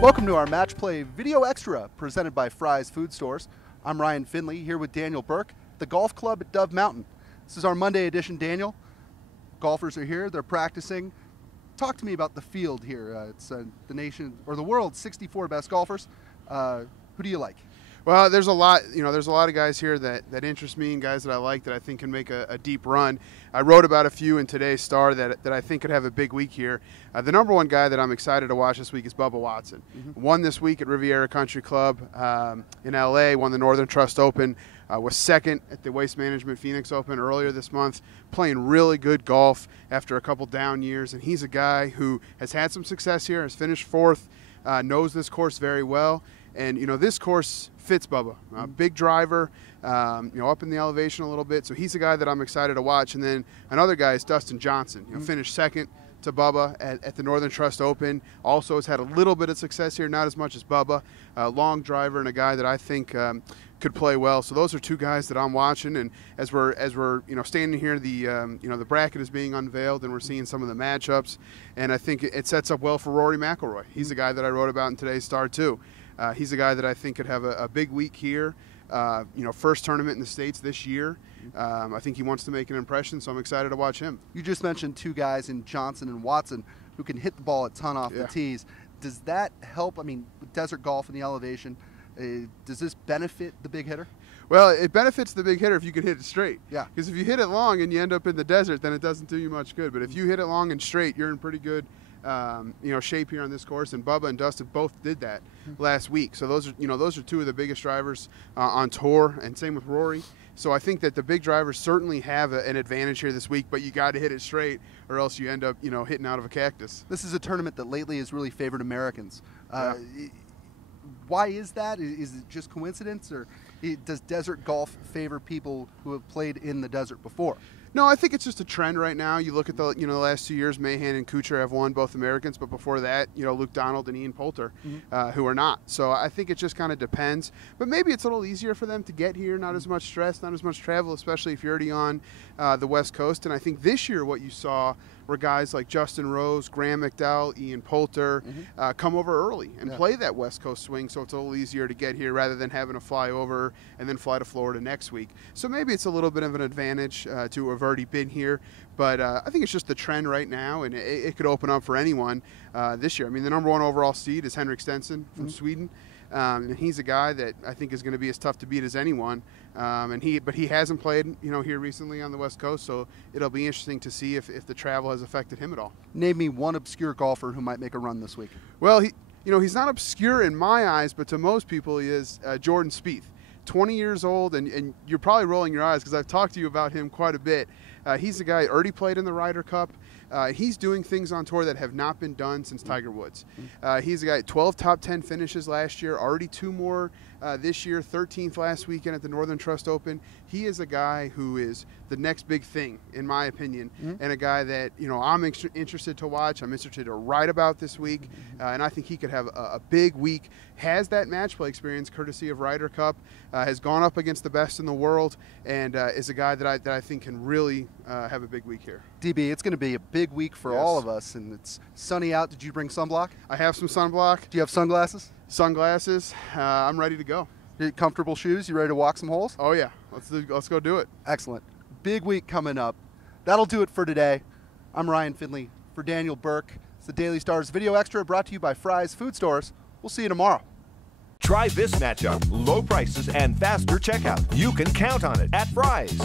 Welcome to our Match Play Video Extra presented by Fry's Food Stores. I'm Ryan Finley here with Daniel Berk, the golf club at Dove Mountain. This is our Monday edition, Daniel. Golfers are here, they're practicing. Talk to me about the field here. It's the nation or the world's 64 best golfers. Who do you like? Well, there's a lot, there's a lot of guys here that interest me and guys that I like that I think can make a deep run. I wrote about a few in today's Star that I think could have a big week here. The number one guy that I'm excited to watch this week is Bubba Watson. Won this week at Riviera Country Club in LA, won the Northern Trust Open, was second at the Waste Management Phoenix Open earlier this month, playing really good golf after a couple down years. And he's a guy who has had some success here, has finished fourth, knows this course very well. And, this course fits Bubba. Big driver, up in the elevation a little bit. So he's a guy that I'm excited to watch. And then another guy is Dustin Johnson. Finished second to Bubba at the Northern Trust Open. Also has had a little bit of success here, not as much as Bubba. Long driver and a guy that I think could play well. So those are two guys that I'm watching. And as we're standing here, the bracket is being unveiled and we're seeing some of the matchups. And I think it sets up well for Rory McIlroy. He's the guy that I wrote about in today's Star too. He's a guy that I think could have a big week here. First tournament in the States this year. I think he wants to make an impression, so I'm excited to watch him. You just mentioned two guys in Johnson and Watson who can hit the ball a ton off the tees. Does that help? I mean, with desert golf and the elevation, does this benefit the big hitter? Well, it benefits the big hitter if you can hit it straight. Yeah. Because if you hit it long and you end up in the desert, then it doesn't do you much good. But if you hit it long and straight, you're in pretty good shape here on this course, and Bubba and Dustin both did that last week. So those are two of the biggest drivers on tour, and same with Rory. So I think that the big drivers certainly have an advantage here this week, but you got to hit it straight, or else you end up hitting out of a cactus. This is a tournament that lately has really favored Americans. Why is that? Is it just coincidence, or does desert golf favor people who have played in the desert before? No, I think it's just a trend right now. You look at the last 2 years, Mahan and Kuchar have won, both Americans, but before that, Luke Donald and Ian Poulter, who are not. So I think it just kind of depends. But maybe it's a little easier for them to get here, not as much stress, not as much travel, especially if you're already on the West Coast. And I think this year what you saw were guys like Justin Rose, Graham McDowell, Ian Poulter come over early and play that West Coast swing, so it's a little easier to get here rather than having to fly over and then fly to Florida next week. So maybe it's a little bit of an advantage to have already been here, but I think it's just the trend right now, and it could open up for anyone this year. I mean, the number one overall seed is Henrik Stenson from Sweden. And he's a guy that I think is going to be as tough to beat as anyone. But he hasn't played, here recently on the West Coast, so it'll be interesting to see if the travel has affected him at all. Name me one obscure golfer who might make a run this week. Well, he's not obscure in my eyes, but to most people he is. Jordan Spieth, 20 years old, and you're probably rolling your eyes because I've talked to you about him quite a bit. He's a guy who already played in the Ryder Cup. He's doing things on tour that have not been done since Tiger Woods. He's a guy, 12 top 10 finishes last year, already 2 more this year, 13th last weekend at the Northern Trust Open. He is a guy who is the next big thing, in my opinion, and a guy that, I'm interested to watch. I'm interested to write about this week, and I think he could have a big week. Has that match play experience courtesy of Ryder Cup, has gone up against the best in the world, and is a guy that I think can really have a big week here. DB, it's going to be a big week for all of us, and it's sunny out. Did you bring sunblock? I have some sunblock. Do you have sunglasses? Sunglasses. I'm ready to go. Comfortable shoes? You ready to walk some holes? Oh, yeah. Let's go do it. Excellent. Big week coming up. That'll do it for today. I'm Ryan Finley for Daniel Berk. It's the Daily Stars Video Extra brought to you by Fry's Food Stores. We'll see you tomorrow. Try this matchup. Low prices and faster checkout. You can count on it at Fry's.